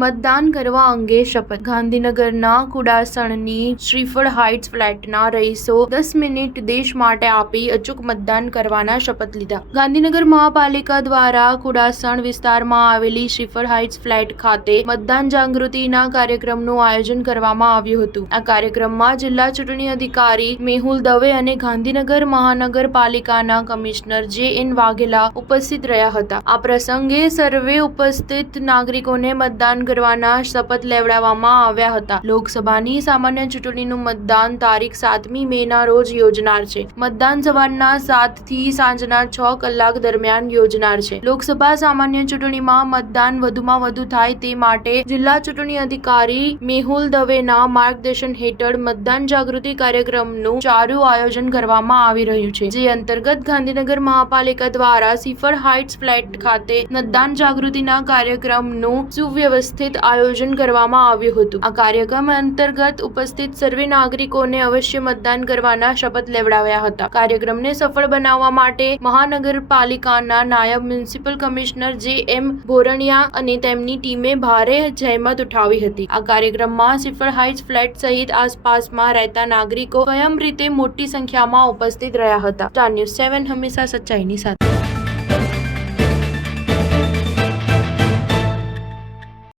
મતદાન કરવા અંગે શપથ. ગાંધીનગરના કુડાસણની શ્રીફળ હાઇટ્સ ફ્લેટના રહીશો 10 મિનિટ દેશ માટે આપી અચૂક મતદાન કરવાના શપથ લીધા. ગાંધીનગર મહાપાલિકા દ્વારા કુડાસણ વિસ્તારમાં આવેલી શ્રીફળ હાઇટ્સ ફ્લેટ ખાતે મતદાન જાગૃતિના કાર્યક્રમનું આયોજન કરવામાં આવ્યું હતું. આ કાર્યક્રમમાં જિલ્લા ચૂંટણી અધિકારી મેહુલ દવે અને ગાંધીનગર મહાનગરપાલિકાના કમિશનર જે.એન. વાઘેલા ઉપસ્થિત રહ્યા હતા. આ પ્રસંગે સર્વે ઉપસ્થિત નાગરિકોને મતદાન કરવાના શપથ લેવડાવવામાં આવ્યા હતા. લોકસભાની સામાન્ય ચૂંટણીનું મતદાન તારીખ 7મી મેના રોજ યોજનાર છે. મતદાન સવારના 7 થી સાંજના 6 કલાક દરમિયાન યોજનાર છે. લોકસભા સામાન્ય ચૂંટણીમાં મતદાન વધુમાં વધુ થાય તે માટે જિલ્લા ચૂંટણી અધિકારી મેહુલ દવેના માર્ગદર્શન હેઠળ મતદાન જાગૃતિ કાર્યક્રમનું ચારું આયોજન કરવામાં આવી રહ્યું છે. જે અંતર્ગત ગાંધીનગર મહાપાલિકા દ્વારા શ્રીફળ હાઇટ્સ ફ્લેટ ખાતે મતદાન જાગૃતિના કાર્યક્રમનું સુવ્યવસ્થિત આયોજન કરવામાં આવ્યું હતું. આ કાર્યક્રમ અંતર્ગત ઉપસ્થિત સર્વે નાગરિકોને અવશ્ય મતદાન કરવાના શપથ લેવડાવ્યા હતા. કાર્યક્રમને સફળ બનાવવા માટે મહાનગરપાલિકાના નાયબ મ્યુનિસિપલ કમિશનર જે.એમ. ભોરણિયા અને તેમની ટીમે ભારે જહેમત ઉઠાવી હતી. આ કાર્યક્રમમાં શ્રીફળ હાઇટ્સ ફ્લેટ સહિત આસપાસમાં રહેતા નાગરિકો સ્વયં રીતે મોટી સંખ્યામાં ઉપસ્થિત રહ્યા હતા. સ્ટાર ન્યૂઝ 7 હંમેશા સચ્ચાઈની સાથે.